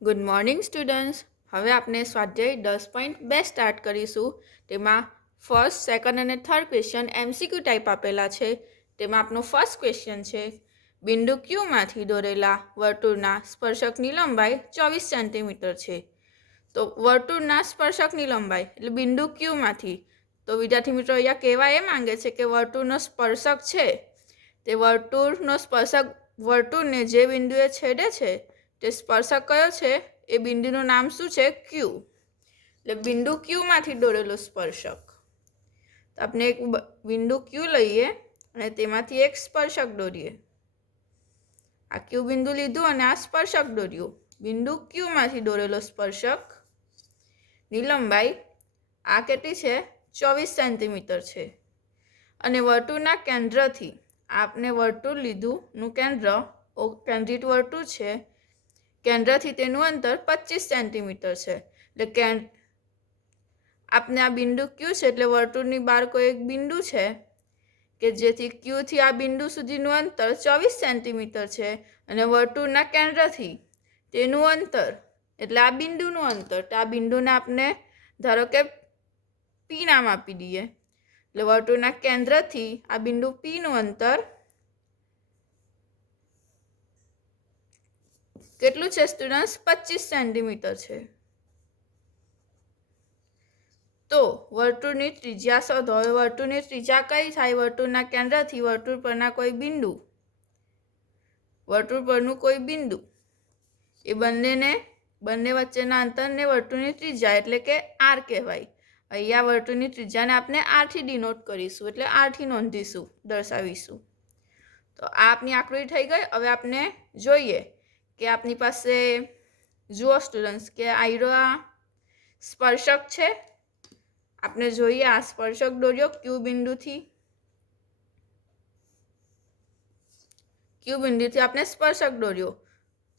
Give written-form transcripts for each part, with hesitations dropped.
Good morning students. હવે આપણે સ્વાધ્યાય 10.2 સ્ટાર્ટ કરીશું. તેમાં ફર્સ્ટ, સેકન્ડ અને થર્ડ ક્વેશ્ચન MCQ ટાઈપ આપેલા છે. તેમાં આપણો ફર્સ્ટ ક્વેશ્ચન છે, બિંદુ ક્યુમાંથી દોરેલા વર્તુળના સ્પર્શકની લંબાઈ 24 સેન્ટીમીટર છે. તો વર્તુળના સ્પર્શકની લંબાઈ એટલે બિંદુ ક્યુમાંથી. તો વિદ્યાર્થી મિત્રો અહીંયા કહેવા એ માંગે છે કે વર્તુળનો સ્પર્શક છે તે વર્તુળનો સ્પર્શક વર્તુળને જે બિંદુએ છેદે છે તે સ્પર્શક કયો છે એ બિંદુનું નામ શું છે? ક્યુ. એટલે બિંદુ ક્યુમાંથી દોરેલો સ્પર્શક. તો આપણે એક બિંદુ ક્યુ લઈએ અને તેમાંથી એક સ્પર્શક દોરીએ. આ ક્યુ બિંદુ લીધું અને આ સ્પર્શક દોર્યું. બિંદુ ક્યુમાંથી દોરેલો સ્પર્શક ની લંબાઈ આ કેટલી છે? 24 સેન્ટીમીટર છે. અને વર્તુળના કેન્દ્રથી આપણે વર્તુળ લીધુંનું કેન્દ્રિત વર્તુળ છે, કેન્દ્રથી તેનું અંતર 25 સેન્ટીમીટર છે. એટલે આપણે આ બિંદુ ક્યુ છે એટલે વર્તુળની બહાર કોઈ એક બિંદુ છે કે જેથી ક્યુથી આ બિંદુ સુધીનું અંતર 24 સેન્ટીમીટર છે અને વર્તુળના કેન્દ્રથી તેનું અંતર એટલે આ બિંદુનું અંતર, તો આ બિંદુને આપણે ધારો કે પી નામ આપી દઈએ. એટલે વર્તુળના કેન્દ્રથી આ બિંદુ પીનું અંતર કેટલું છે સ્ટુડન્ટ્સ? 25 સેન્ટીમીટર છે. તો વર્તુળની ત્રિજ્યા શોધો. હવે વર્તુળની ત્રિજ્યા કઈ થાય? વર્તુળના કેન્દ્રથી વર્તુળ પરના કોઈ બિંદુ, વર્તુળ પરનું કોઈ બિંદુ એ બંને વચ્ચેના અંતરને વર્તુળની ત્રિજ્યા એટલે કે આર કહેવાય. અહીંયા વર્તુળની ત્રિજ્યાને આપણે આરથી ડિનોટ કરીશું, એટલે આરથી નોંધીશું, દર્શાવીશું. તો આ આપણી આકૃતિ થઈ ગઈ. હવે આપણે જોઈએ કે આપણી પાસે જુઓ સ્ટુડન્ટ્સ કે આ સ્પર્શક છે. આપણે જોઈએ આ સ્પર્શક દોર્યો ક્યુ બિંદુથી આપણે સ્પર્શક દોર્યો.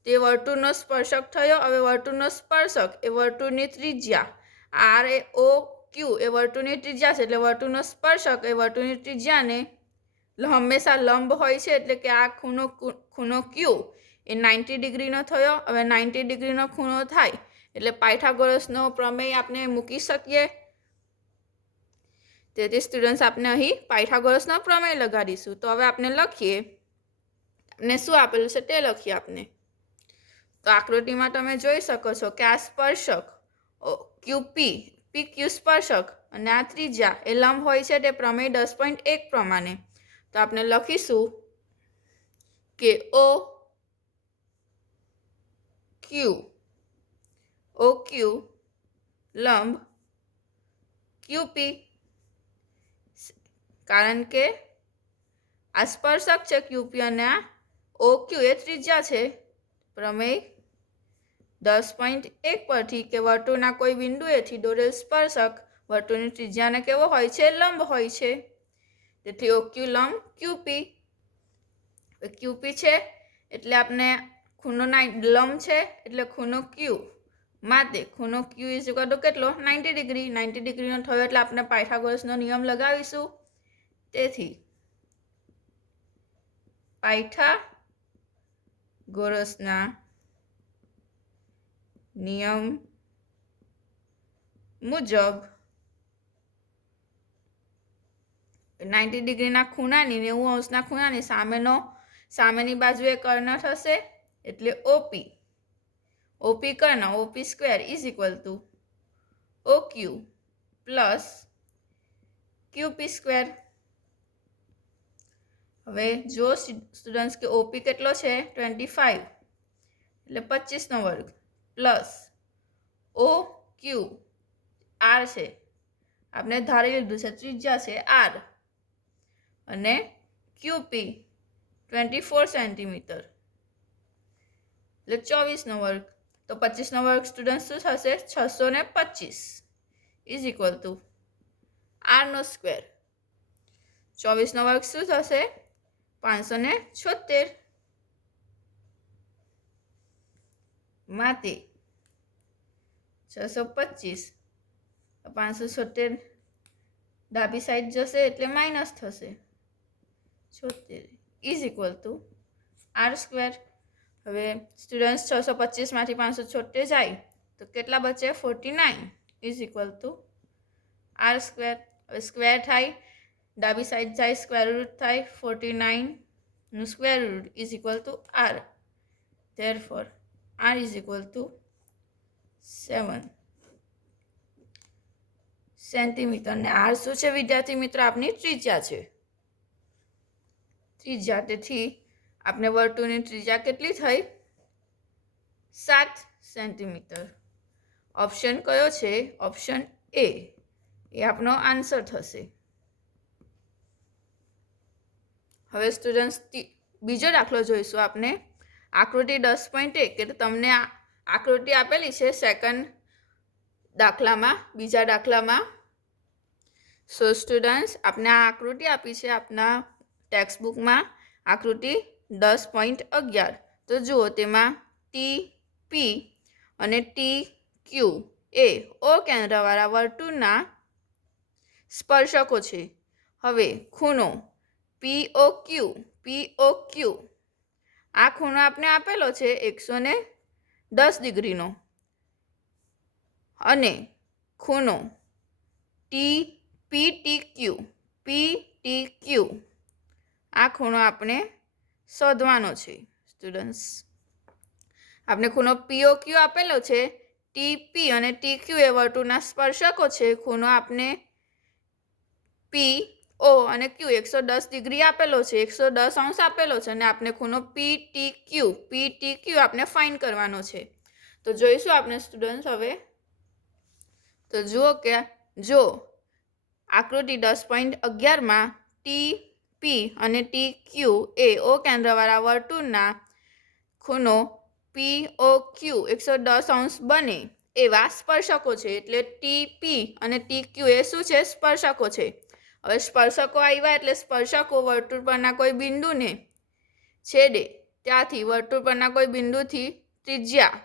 તે વર્તુળનો સ્પર્શક થયો. હવે વર્તુળનો સ્પર્શક એ વર્તુળની ત્રિજ્યા આર એ ઓ ક્યુ એ વર્તુળની ત્રિજ્યા છે. એટલે વર્તુળનો સ્પર્શક એ વર્તુળની ત્રિજ્યાને હંમેશા લંબ હોય છે. એટલે કે આ ખૂણો ક્યુ એ 90 ડિગ્રીનો થયો. હવે 90 ડિગ્રીનો ખૂણો થાય એટલે પાયથાગોરસનો પ્રમેય આપણે મૂકી શકીએ. તેથી સ્ટુડન્ટ્સ આપણે અહીં પાયથાગોરસનો પ્રમેય લગાડીશું. તો હવે આપણે લખીએ, આપણે શું આપેલું છે તે લખીએ આપણે. તો આકૃતિમાં તમે જોઈ શકો છો કે આ સ્પર્શક ક્યુપી ક્યુ સ્પર્શક અને આ ત્રિજ્યા એ લંબ હોય છે તે પ્રમેય 10.1 પ્રમાણે. તો આપણે લખીશું કે ઓ ક્યુ લંબ ક્યુપી, કારણ કે આ સ્પર્શક છે ક્યુપી અને આ ઓ ક્યુ એ ત્રિજ્યા છે. પ્રમેય 10.1 પરથી કે વર્તુળના કોઈ બિંદુએથી દોરેલ સ્પર્શક વર્તુળની ત્રિજ્યાને કેવો હોય છે? લંબ હોય છે. તેથી ઓ ક્યુ લંબ ક્યુપી. ક્યુપી છે એટલે આપણે ખૂણો લંબ છે એટલે ખૂણો ક્યુ માટે ખૂણો ક્યુ ઇઝ ઇક્વલ ટુ કેટલો? 90 ડિગ્રી. 90 ડિગ્રીનો થયો એટલે આપણે પાયથાગોરસનો નિયમ લગાવીશું. તેથી પાયથાગોરસના નિયમ મુજબ 90 ડિગ્રીના ખૂણાની 90 અંશના ખૂણાની સામેની બાજુએ કર્ણ થશે. એટલે ઓપી કર્ણ OP square is equal to O Q plus QP square. હવે જો સ્ટુડન્ટ્સ કે ઓપી કેટલો છે? 25 એટલે 25નો વર્ગ પ્લસ ઓ ક્યુ આર છે, આપણે ધારી લીધું છે, ત્રિજ્યા છે આર, અને ક્યુપી 24 સેન્ટીમીટર એટલે 24નો વર્ગ. તો 25નો વર્ગ સ્ટુડન્ટ શું થશે? 625 ઇઝ ઇક્વલ ટુ આરનો સ્ક્વેર. 24નો વર્ગ શું થશે? 576 માટે 625 576 ડાબી સાઈડ જશે એટલે માઇનસ થશે 76 is equal to R square. હવે સ્ટુડન્ટ્સ 625માંથી 576 જાય તો કેટલા બચે 49 is equal to R square. હવે સ્ક્વેર થાય, ડાબી સાઈડ જાય સ્ક્વેર રૂટ થાય, 49નું square root is equal to R. Therefore R is equal to 7 centimetre. ને આર શું છે વિદ્યાર્થી મિત્રો? આપની ત્રિજ્યા છે. ત્રિજ્યા, તેથી આપણે વર્તુળની ત્રિજ્યા કેટલી થઈ? 7 સેન્ટીમીટર. ઓપ્શન કયો છે? ઓપ્શન એ આપણો આન્સર થશે. હવે સ્ટુડન્ટ્સ બીજો દાખલો જોઈશું આપણે. આકૃતિ 10.1 એટલે તમને આકૃતિ આપેલી છે સેકન્ડ દાખલામાં, બીજા દાખલામાં. સો સ્ટુડન્ટ્સ આપણે આ આકૃતિ આપી છે આપના ટેક્સ્ટબુકમાં, આકૃતિ 10.11. તો જુઓ તેમાં ટી પી અને ટી ક્યુ એ ઓ કેન્દ્રવાળા વર્તુળના સ્પર્શકો છે. હવે ખૂણો પીઓ ક્યુ આ ખૂણો આપણે આપેલો છે 110 ડિગ્રીનો, અને ખૂણો પીટી ક્યુ આ ખૂણો આપણે શોધવાનો છે. સ્ટુડન્ટ્સ આપણે ખૂણો પીઓ ક્યુ આપેલો છે, ટીપી અને ટીક્યુ એ વર્તુળના સ્પર્શકો છે. ખૂણો આપણે પીઓ અને ક્યુ 110 ડિગ્રી આપેલો છે, 110 અંશ આપેલો છે, અને આપણે ખૂણો પીટીક્યુ આપણે ફાઇન્ડ કરવાનો છે. તો જોઈશું આપણે સ્ટુડન્ટ્સ હવે. તો જુઓ કે જો આકૃતિ 10.11માં ટી પી અને ટી ક્યુ એ ઓ કેન્દ્રવાળા વર્તુળના ખૂણો પીઓ ક્યુ 110 અંશ બને એવા સ્પર્શકો છે. એટલે ટી પી અને ટી ક્યુ એ શું છે? સ્પર્શકો છે. હવે સ્પર્શકો આવ્યા એટલે સ્પર્શકો વર્તુળ પરના કોઈ બિંદુને છેદે, ત્યાંથી વર્તુળ પરના કોઈ બિંદુથી ત્રિજ્યા,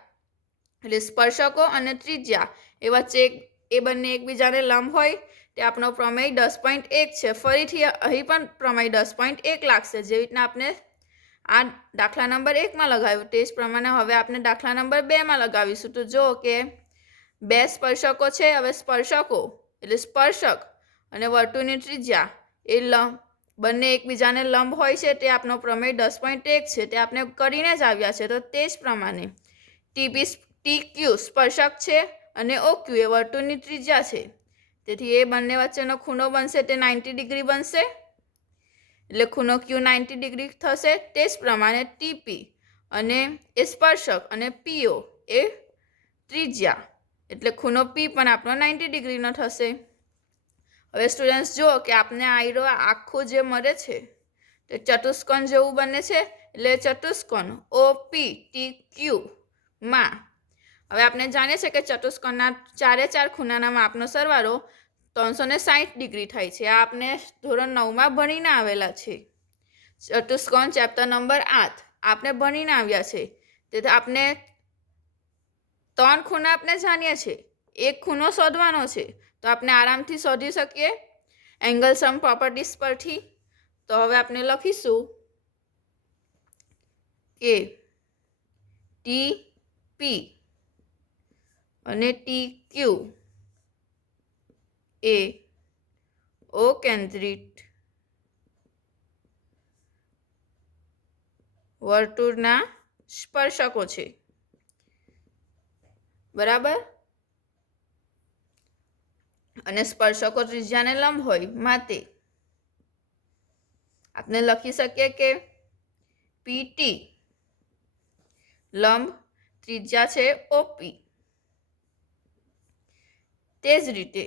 એટલે સ્પર્શકો અને ત્રિજ્યા એ વચ્ચે એ બંને એકબીજાને લંબ હોય તે આપણો પ્રમેય 10.1 છે. ફરીથી અહીં પણ પ્રમેય 10.1 લાગશે. જેવી રીતના આપણે આ દાખલા નંબર 1માં લગાવ્યું તે જ પ્રમાણે હવે આપણે દાખલા નંબર 2માં લગાવીશું. તો જો કે બે સ્પર્શકો છે. હવે સ્પર્શકો એટલે સ્પર્શક અને વર્તુળની ત્રિજ્યા એ બંને એકબીજાને લંબ હોય છે. તે આપણો પ્રમેય 10.1 છે. તે આપણે કરીને જ આવ્યા છે. તો તે જ પ્રમાણે ટીક્યુ સ્પર્શક છે અને ઓક્યુ એ વર્તુળની ત્રિજ્યા છે. તેથી એ બંને વચ્ચેનો ખૂણો બનશે તે 90 ડિગ્રી બનશે. એટલે ખૂણો ક્યુ 90 ડિગ્રી થશે. તે જ પ્રમાણે ટીપી અને એ સ્પર્શક અને પીઓ એ ત્રિજ્યા, એટલે ખૂણો પી પણ આપણો 90 ડિગ્રીનો થશે. હવે સ્ટુડન્ટ્સ જુઓ કે આપણે આયરો આખું જે મળે છે તે ચતુષ્કોણ જેવું બને છે. એટલે ચતુષ્કોણ ઓપી ટી ક્યુમાં હવે આપણે જાણીએ છીએ કે ચતુષ્કોણના 4 ખૂણાના માપનો સરવાળો 360 ડિગ્રી થાય છે. આ આપણે ધોરણ 9માં ભણીને આવેલા છે. ચતુષ્કોણ ચેપ્ટર નંબર 8 આપણે ભણીને આવ્યા છે. તેથી આપણે 3 ખૂણા આપણે જાણીએ છીએ, એક ખૂણો શોધવાનો છે. તો આપણે આરામથી શોધી શકીએ એંગલ સમ પ્રોપર્ટીઝ પરથી. તો હવે આપણે લખીશું કે ટી પી અને ટી ક્યુ એ ઓ કેન્દ્રિત વર્તુળના સ્પર્શકો છે. બરાબર? અને સ્પર્શકો ત્રિજ્યાને લંબ હોય માટે આપણે લખી શકીએ કે પીટી લંબ ત્રિજ્યા છે ઓપી. તે જ રીતે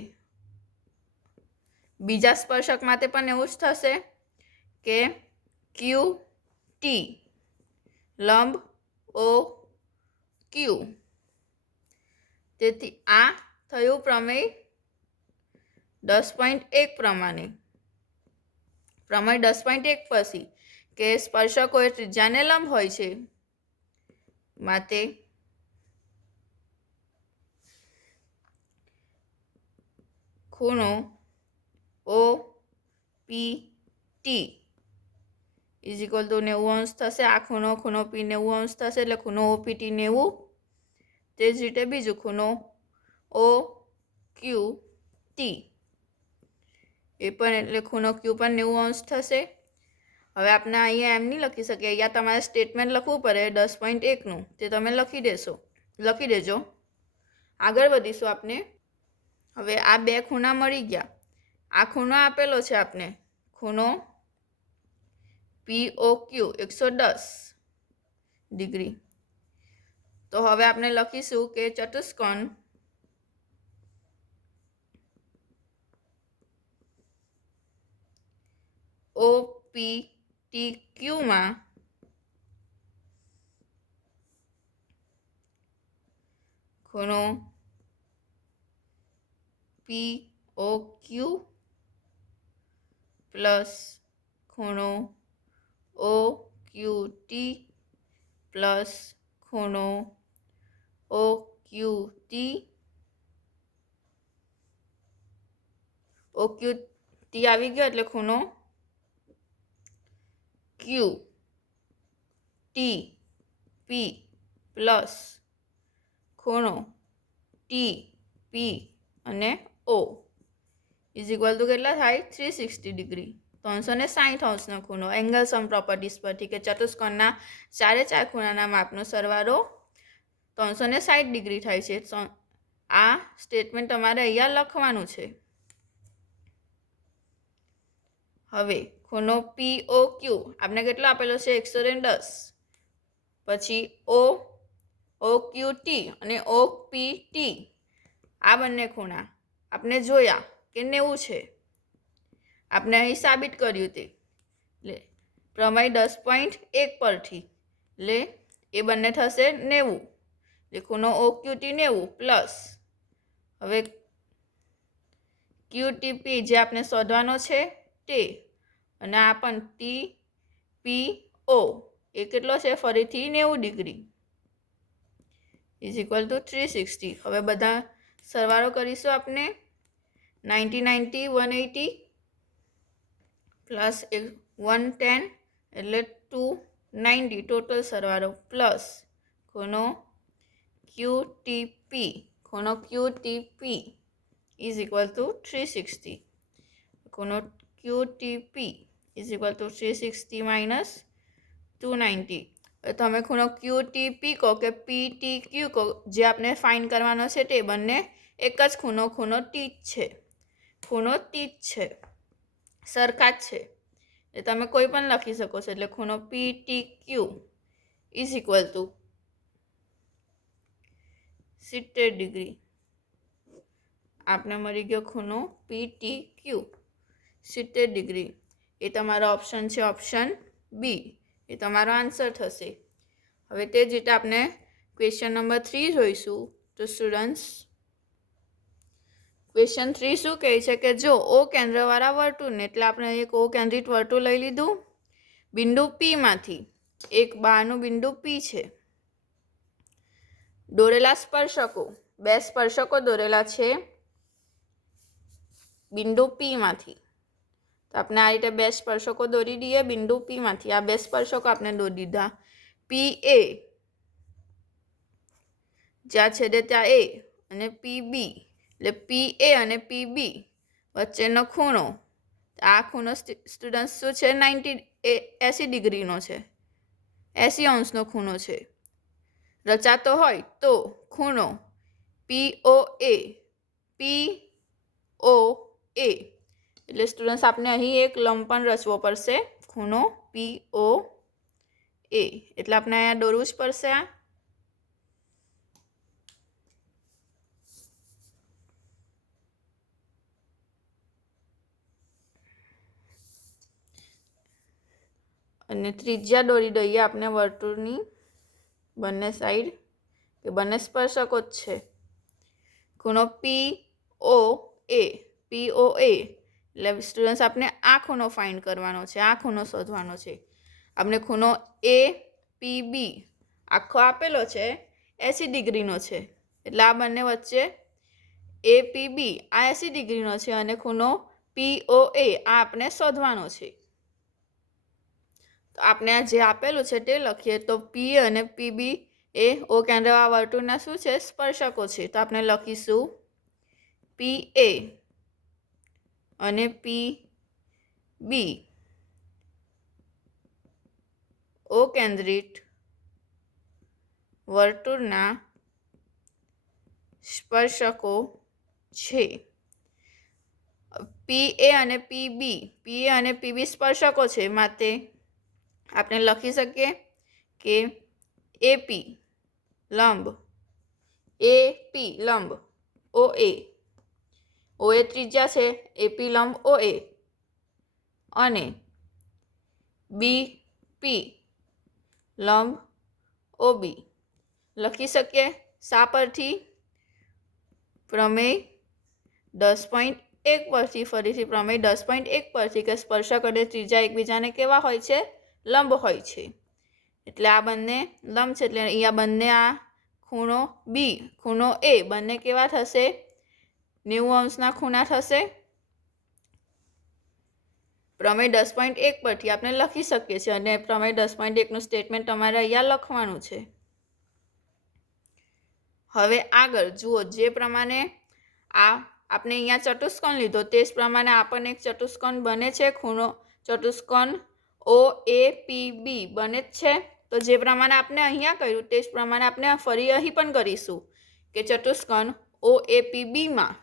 બીજા સ્પર્શક માટે પણ એવું જ થશે કે ક્યુ ટી લંબ ઓ ક્યુ. તેથી આ થયું પ્રમેય 10.1 પ્રમાણે. પ્રમેય 10.1 પછી કે સ્પર્શકો એ ત્રિજ્યાને લંબ હોય છે માટે ખૂણો O P T is equal to 90 અંશ થશે. આ ખૂણો પી 90 અંશ થશે એટલે ખૂણો ઓપીટી 90. તે જ રીતે બીજું ખૂણો ઓ ક્યુ ટી એ પણ એટલે ખૂણો ક્યુ પણ 90 અંશ થશે. હવે આપણે અહીંયા એમ નહીં લખી શકીએ, અહીંયા તમારે સ્ટેટમેન્ટ લખવું પડે 10.1નું, તે તમે લખી દેજો. આગળ વધીશું આપણે. હવે આ બે ખૂણા મળી ગયા. આ ખૂણો આપેલો છે આપને, ખૂણો POQ 110 ડિગ્રી. તો હવે આપણે લખીશું કે ચતુષ્કોણ OPTQ માં ખૂણો POQ પ્લસ ખૂણો OQT પ્લસ ખૂણો OQT આવી ગયો એટલે ખૂણો QTP પ્લસ ખૂણો TP અને O ઇઝ ઇક્વલ ટુ કેટલા થાય? 360 ડિગ્રી. 360 અંશનો ખૂણો. એંગલ સમ પ્રોપર્ટીઝ પરથી કે ચતુષ્કોણના ચારે ચાર ખૂણાના માપનો સરવાળો 360 ડિગ્રી થાય છે. આ સ્ટેટમેન્ટ તમારે અહીંયા લખવાનું છે. હવે ખૂણો POQ આપણે કેટલો આપેલો છે? 110. પછી OQT અને OPT આ બંને ખૂણા આપણે જોયા કે 90 છે. આપણે અહીં સાબિત કર્યું તે એટલે પ્રમેય 10.1 પરથી એટલે એ બંને થશે 90. એટલે ખૂણો OQT 90 પ્લસ હવે QTP જે આપણે શોધવાનો છે તે અને આ પણ TPO એ કેટલો છે? ફરીથી 90 ડિગ્રી ઇઝ ઇક્વલ ટુ 360. હવે બધા સરવાળો કરીશું આપણે. 90 90 180 પ્લસ 110 એટલે 290 ટોટલ સરવાળો પ્લસ ખૂણો QTP ઇઝ ઇક્વલ ટુ 360. ખૂણો QTP is equal to 360 minus 290. તમે ખૂણો QTP કહો કે PTQ કહો, જે આપણે ફાઇન્ડ કરવાનો છે તે બંને એક જ ખૂણો T છે, સરખા જ છે. એટલે તમે કોઈ પણ લખી શકો છો. એટલે ખૂણો PTQ is equal two 70 degree. આપણે મળી ગયો ખૂણો PTQ 70 ડિગ્રી. એ તમારો ઓપ્શન છે, ઓપ્શન બી. એ તમારો આન્સર થશે. હવે તે જ રીતે આપણે ક્વેશ્ચન નંબર 3 જોઈશું. તો સ્ટુડન્ટ્સ ક્વેશ્ચન 3 શું કહે છે કે જો O કેન્દ્રવાળા વર્તુળને, એટલે આપણે એક O કેન્દ્રિત વર્તુળ લઈ લીધું. બિંદુ Pમાંથી એક બહારનું બિંદુ P છે. દોરેલા સ્પર્શકો, બે સ્પર્શકો દોરેલા છે બિંદુ Pમાંથી. તો આપણે આ રીતે બે સ્પર્શકો દોરી દઈએ બિંદુ Pમાંથી. આ બે સ્પર્શકો આપણે દોરી દીધા. PA જ્યાં છેદે ત્યાં A અને PB એટલે PA અને PB વચ્ચેનો ખૂણો. આ ખૂણો સ્ટુડન્ટ શું છે? 80 ડિગ્રીનો છે, 80 અંશનો ખૂણો છે. રચાતો હોય તો ખૂણો POA એટલે સ્ટુડન્ટ્સ આપણે અહીં એક લંબ પણ રચવો પડશે. ખૂણો POA એટલે આપણે અહીંયા દોરવું જ પડશે. આ અને ત્રિજ્યા દોરી દઈએ આપણે વર્તુળની બંને સાઈડ કે બંને સ્પર્શકો જ છે. ખૂણો POA એટલે સ્ટુડન્ટ્સ આપણે આ ખૂણો ફાઇન્ડ કરવાનો છે, આ ખૂણો શોધવાનો છે. આપણે ખૂણો APB આખો આપેલો છે 80 ડિગ્રીનો છે. એટલે આ બંને વચ્ચે APB આ 80 ડિગ્રીનો છે અને ખૂણો POA આ આપણે શોધવાનો છે. તો આપણે આ જે આપેલું છે તે લખીએ. તો પી અને પીબી એ ઓ કેન્દ્રવાળા વર્તુળના શું છે? સ્પર્શકો છે. તો આપણે લખીશું પી એ અને પી બી ઓ કેન્દ્રિત વર્તુળના સ્પર્શકો છે. પી એ અને પીબી સ્પર્શકો છે, માટે આપણે લખી શકીએ કે એપી લંબ ઓ એ ત્રિજ્યા છે, એપી લંબ ઓ એ અને બીપી લંબ ઓ બી લખી શકીએ. શા પરથી? પ્રમેય 10.1 પરથી. ફરીથી પ્રમેય 10.1 પરથી કે સ્પર્શક અને ત્રિજ્યા એકબીજાને કેવા હોય છે? લંબ હોય છે. એટલે આ બંને લંબ છે, એટલે અહીંયા બંને આ ખૂણો બી ખૂણો એ બંને કેવા થશે? 90 અંશના ખૂણા થશે. પ્રમેય 10.1 પરથી આપણે લખી શકીએ છીએ અને પ્રમેય 10.1નું સ્ટેટમેન્ટ તમારે અહીંયા લખવાનું છે. હવે આગળ જુઓ, જે પ્રમાણે આપણે અહીંયા ચતુષ્કોણ લીધો તે જ પ્રમાણે આપણને એક ચતુષ્કોણ બને છે. ખૂણો ચતુષ્કોણ ઓ એ પી બી બને જ છે. તો જે પ્રમાણે આપણે અહીંયા કર્યું તે જ પ્રમાણે આપણે ફરી અહીં પણ કરીશું કે ચતુષ્કોણ ઓ એ પી બીમાં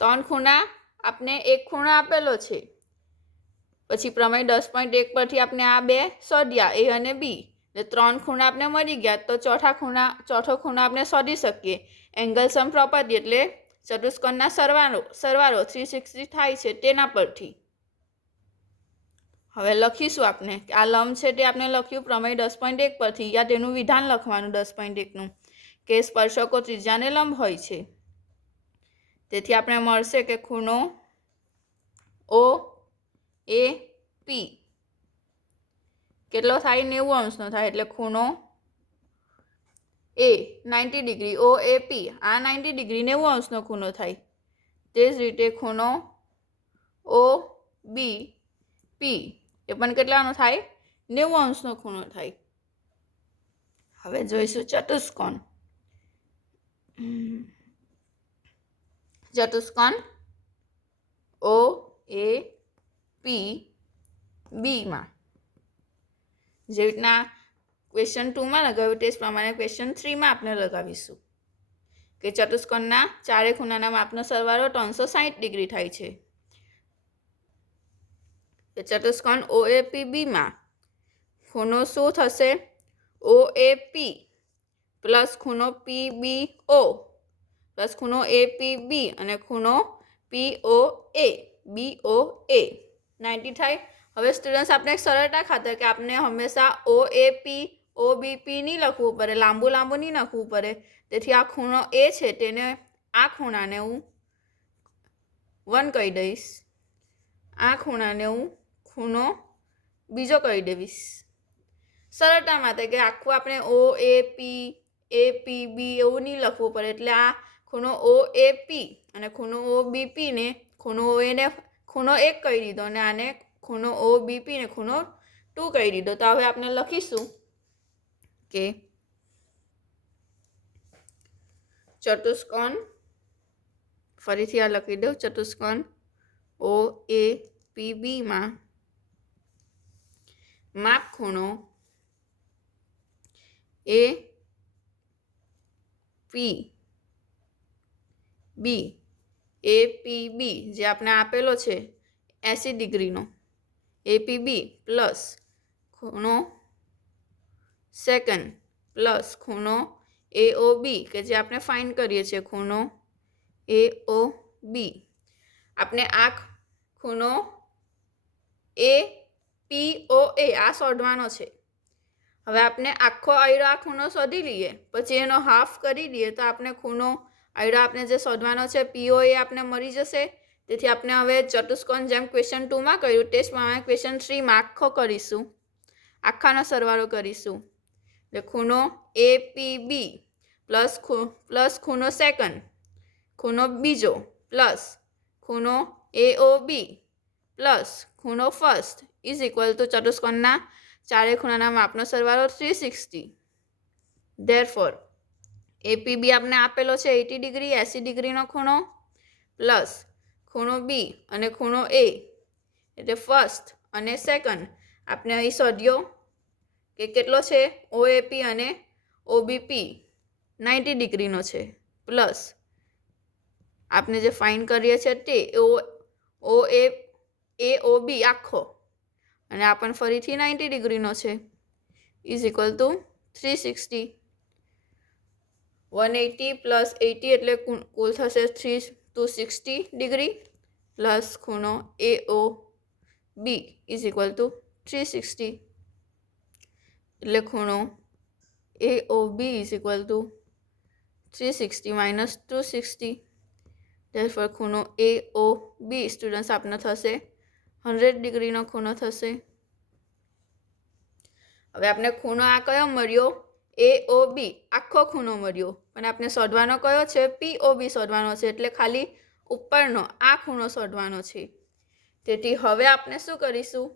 3 ખૂણા આપણે એક ખૂણો આપેલો છે. પછી પ્રમેય 10.1 પરથી આપણે આ બે શોધ્યા, એ અને બી, એટલે 3 ખૂણા આપણે મળી ગયા. તો ચોથો ખૂણો આપણે શોધી શકીએ. એંગલ સમ પ્રોપર્ટી એટલે ચતુષ્કોણના સરવાળો 360 થાય છે તેના પરથી. હવે લખીશું આપણે કે આ લંબ છે તે આપણે લખ્યું પ્રમેય 10.1 પરથી. યા તેનું વિધાન લખવાનું 10.1નું કે સ્પર્શકો ત્રિજ્યાને લંબ હોય છે. તેથી આપણે મળશે કે ખૂણો ઓ એ પી કેટલો થાય? 90 અંશનો થાય. એટલે ખૂણો એ 90 ડિગ્રી, ઓ એ પી આ 90 ડિગ્રી 90 અંશનો ખૂણો થાય. તે જ રીતે ખૂણો ઓ બી પી એ પણ કેટલાનો થાય? 90 અંશનો ખૂણો થાય. હવે જોઈશું ચતુષ્કોણ ઓ એ પી બીમાં જે રીતના ક્વેશ્ચન 2માં લગાવ્યું તે જ પ્રમાણે ક્વેશ્ચન 3માં આપણે લગાવીશું કે ચતુષ્કોણના ચારે ખૂણાના માપનો સરવાળો 360 ડિગ્રી થાય છે. ચતુષ્કોણ ઓ એ પી બીમાં ખૂણો શું થશે? ઓ એ પી પ્લસ ખૂણો પી બી ઓ પ્લસ ખૂણો એ પી બી અને ખૂણો પી ઓ એ બી ઓ એ 90 થાય. હવે સ્ટુડન્ટ્સ આપણે એક સરળતા ખાતર કે આપણે હંમેશા ઓ એ પી ઓ બી પી નહીં લખવું પડે, લાંબુ નહીં લખવું પડે. તેથી આ ખૂણો એ છે તેને આ ખૂણાને હું 1 કહી દઈશ, આ ખૂણાને હું ખૂણો બીજો કહી દઈશ સરળતા માટે, કે આખું આપણે ઓ એ પી બી એવું નહીં લખવું પડે. એટલે આ ખૂણો ઓ એ પી અને ખૂણો ઓ બી પી ને ખૂણો ઓ એને ખૂણો 1 કહી દીધો અને આને ખૂણો ઓ બી પી ને ખૂણો 2 કહી દીધો. તો હવે આપણે લખીશું કે ચતુષ્કોણ, ફરીથી આ લખી દઉં, ચતુષ્કોણ ઓ એ પી બીમાં માપ ખૂણો એ પી બી જે આપણે આપેલો છે 80 ડિગ્રીનો એપીબી પ્લસ ખૂણો સેકન્ડ પ્લસ ખૂણો એઓબી કે જે આપણે ફાઇન્ડ કરીએ છીએ ખૂણો એઓબી. આપણે આ ખૂણો એ પી ઓ એ આ શોધવાનો છે. હવે આપણે આખો આયરો આ ખૂણો શોધી લઈએ, પછી એનો હાફ કરી દઈએ તો આપણે ખૂણો આયરો આપણે જે શોધવાનો છે પીઓ એ આપણે મળી જશે. તેથી આપણે હવે ચતુષ્કોણ જેમ ક્વેશ્ચન 2માં કર્યું તે જ પ્રમાણે ક્વેશ્ચન 3માં આખો કરીશું, આખાનો સરવાળો કરીશું. એટલે ખૂણો એ પી બી પ્લસ ખૂણો સેકન્ડ ખૂણો બીજો પ્લસ ખૂણો એઓ બી પ્લસ ખૂણો ફર્સ્ટ ઇઝ ઇક્વલ ટુ ચતુષ્કોણના ચારે ખૂણાના માપનો સરવાળો 360. ધેરફોર એપીબી આપણે આપેલો છે 80 ડિગ્રી 80 ડિગ્રીનો ખૂણો પ્લસ ખૂણો બી અને ખૂણો એ એટલે ફર્સ્ટ અને સેકન્ડ આપણે અહીં શોધ્યો કે કેટલો છે ઓએપી અને ઓબીપી 90 ડિગ્રીનો છે પ્લસ આપણે જે ફાઇન્ડ કરીએ છીએ તે એઓબી આખો અને આ પણ ફરીથી 90 ડિગ્રીનો છે ઇઝ ઇક્વલ ટુ 360. 180 પ્લસ 80 એટલે કુલ થશે 260 ડિગ્રી પ્લસ ખૂણો AO B is equal to 360 એટલે ખૂણો AO B is equal to 360 minus 260. Therefore ખૂણો એઓ બી સ્ટુડન્ટ્સ આપનો થશે 100 ડિગ્રીનો ખૂણો થશે. હવે આપણે ખૂણો આ કયો મળ્યો એઓબી આખો ખૂણો મળ્યો પણ આપણે શોધવાનો કયો છે પીઓબી શોધવાનો છે એટલે ખાલી ઉપરનો આ ખૂણો શોધવાનો છે. તેથી હવે આપણે શું કરીશું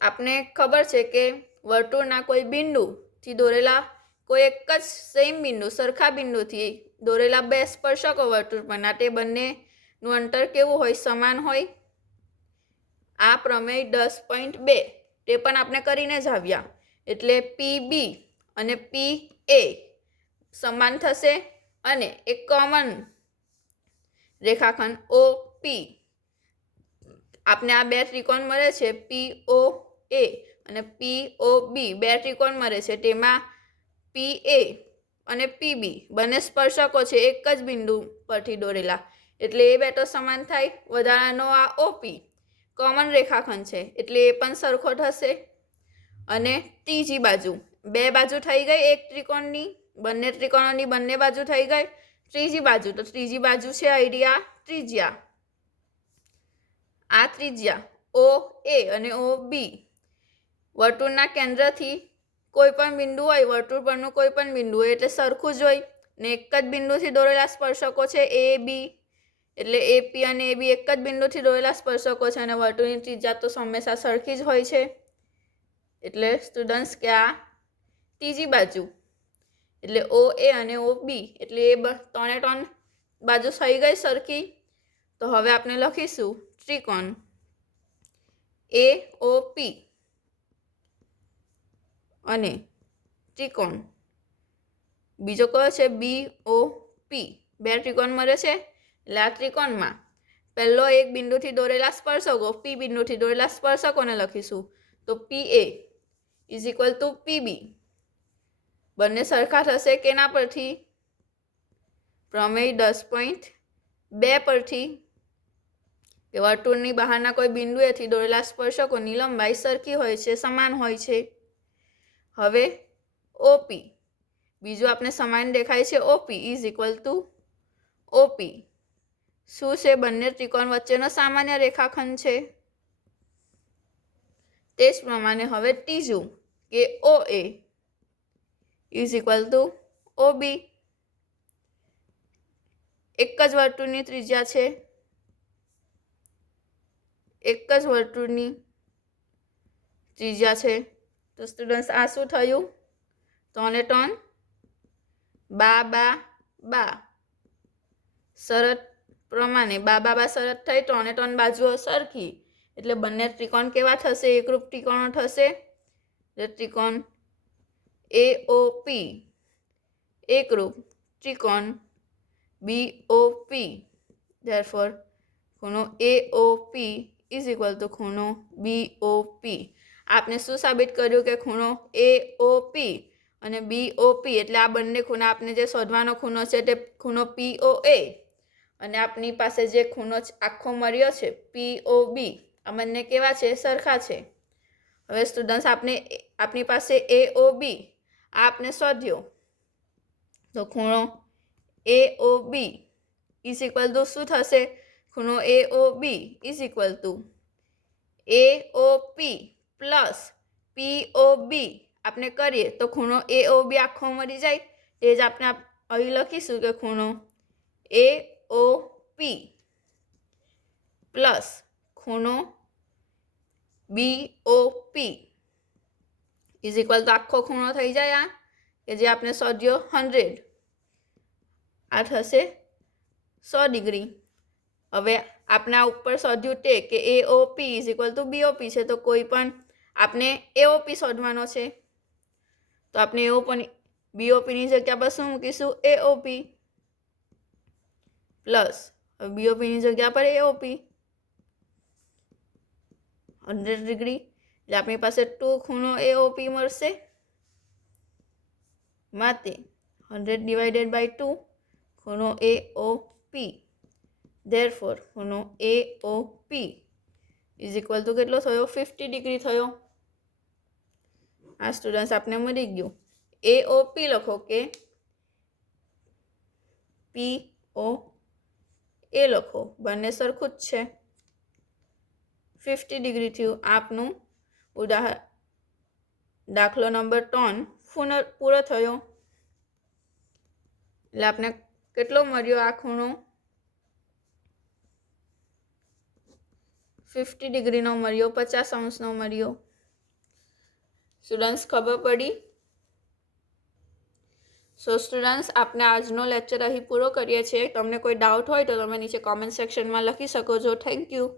આપને ખબર છે કે વર્તુળના કોઈ બિંદુથી દોરેલા કોઈ એક જ સેમ બિંદુ સરખા બિંદુથી દોરેલા બે સ્પર્શકો વર્તુળ પરના તે બંનેનું અંતર કેવું હોય સમાન હોય. આ પ્રમેય 10.2 તે પણ આપણે કરીને જ આવ્યા એટલે પીબી અને પી એ સમાન થશે અને એક કોમન રેખાખંડ ઓપી આપણે આ બે ત્રિકોણ મળે છે પીઓ એ અને પીઓબી બે ત્રિકોણ મળે છે તેમાં પી એ અને પીબી બંને સ્પર્શકો છે એક જ બિંદુ પરથી દોરેલા એટલે એ બે તો સમાન થાય. વધારાનો આ ઓપી કોમન રેખાખંડ છે એટલે એ પણ સરખો થશે અને ત્રીજી બાજુ બે બાજુ થઈ ગઈ એક ત્રિકોણની બંને ત્રિકોણોની બંને બાજુ થઈ ગઈ. ત્રીજી બાજુ તો ત્રીજી બાજુ છે આઈડિયા ત્રિજ્યા આ ત્રિજ્યા ઓ એ અને ઓ બી વર્તુળના કેન્દ્રથી કોઈ પણ બિંદુ હોય વર્તુળ પરનું કોઈ પણ બિંદુ હોય એટલે સરખું જ હોય ને એક જ બિંદુથી દોરેલા સ્પર્શકો છે એ બી એટલે એપી અને એબી એક જ બિંદુથી દોરેલા સ્પર્શકો છે અને વર્તુળની ત્રિજ્યા તો હંમેશા સરખી જ હોય છે એટલે સ્ટુડન્ટ્સ કે આ ત્રીજી બાજુ એટલે ઓ એ અને ઓ બી એટલે એ ત્રણે ત્રણ બાજુ થઈ ગઈ સરખી. તો હવે આપણે લખીશું ત્રિકોણ એ ઓ પી અને ત્રિકોણ બીજો કયો છે બી ઓ પી બે ત્રિકોણ મળે છે એટલે આ ત્રિકોણમાં પહેલો એક બિંદુથી દોરેલા સ્પર્શકો પી બિંદુથી દોરેલા સ્પર્શકોને લખીશું તો પી એ ઇઝ ઇક્વલ ટુ પીબી બંને સરખા થશે કેના પરથી પ્રમેય 10.2 પરથી કે વર્તુળની બહારના કોઈ બિંદુએથી દોરેલા સ્પર્શકોની લંબાઈ સરખી હોય છે સમાન હોય છે. હવે ઓપી બીજું આપણે સમાન દેખાય છે OP is equal to OP શું છે બંને ત્રિકોણ વચ્ચેનો સામાન્ય રેખાખંડ છે. તે જ પ્રમાણે હવે ત્રીજું કે ઓ એ ઇઝ ઇક્વલ ટુ ઓબી એક જ વર્તુળની ત્રિજ્યા છે એક જ વર્તુળની ત્રિજ્યા છે. તો સ્ટુડન્ટ્સ આ શું થયું 3 3 બા બા બા શરત પ્રમાણે બા શરત થઈ 3 3 બાજુઓ સરખી એટલે બંને ત્રિકોણ કેવા થશે એકરૂપ ત્રિકોણો થશે. ત્રિકોણ એઓપી એકરૂપ ત્રિકોણ બીઓપી ધેરફોર ખૂણો એઓપી ઇઝ ઇક્વલ ટુ ખૂણો બીઓપી. આપણે શું સાબિત કર્યું કે ખૂણો એઓપી અને બીઓપી એટલે આ બંને ખૂણા આપણે જે શોધવાનો ખૂણો છે તે ખૂણો પીઓએ અને આપણી પાસે જે ખૂણો આખો મળ્યો છે પીઓબી આ બંને કેવા છે સરખા છે. હવે સ્ટુડન્ટ્સ આપણી પાસે એઓબી આ આપણે શોધ્યો તો ખૂણો એઓબી ઇઝ ઇક્વલ ટુ શું થશે ખૂણો AOB is equal to AOP plus POB આપણે કરીએ તો ખૂણો એઓબી આખો મળી જાય. એ જ આપણે અહીં લખીશું કે ખૂણો એઓપી પ્લસ ખૂણો BOP ઇઝ ઇક્વલ તો આખો ખૂણો થઈ જાય આ કે જે આપણે શોધ્યો 100, આ થશે 100 ડિગ્રી. હવે આપણે આ ઉપર શોધ્યું તે કે AOP is equal two BOP છે, તો કોઈ પણ આપણે AOP શોધવાનો છે, તો આપણે BOPની જગ્યા પર શું મૂકીશું? AOP પ્લસ BOPની જગ્યા પર AOP 100 ડિગ્રી, એટલે આપણી પાસે 2 ખૂણો AOP મળશે. માટે 100 ડિવાઇડેડ બાય 2 ખૂણો AOP, ધેરફોર ખૂણો AOP ઇઝ ઇક્વલ ટુ કેટલો થયો? 50 ડિગ્રી થયો. આ સ્ટુડન્ટ્સ આપને મળી ગયું. AOP લખો કે POA લખો, બંને સરખું જ છે. 50 ડિગ્રી થયું. આપનું દાખલો નંબર 3 પૂરો થયો. એટલે આપણે કેટલો મળ્યો? આ ખૂણો 50 ડિગ્રીનો મળ્યો, 50 અંશનો મળ્યો. સ્ટુડન્ટ્સ ખબર પડી? સો સ્ટુડન્ટ્સ આપણે આજનો લેક્ચર અહીં પૂરો કરીએ છીએ. તમને કોઈ ડાઉટ હોય તો તમે નીચે કોમેન્ટ સેક્શનમાં લખી શકો છો. Thank you.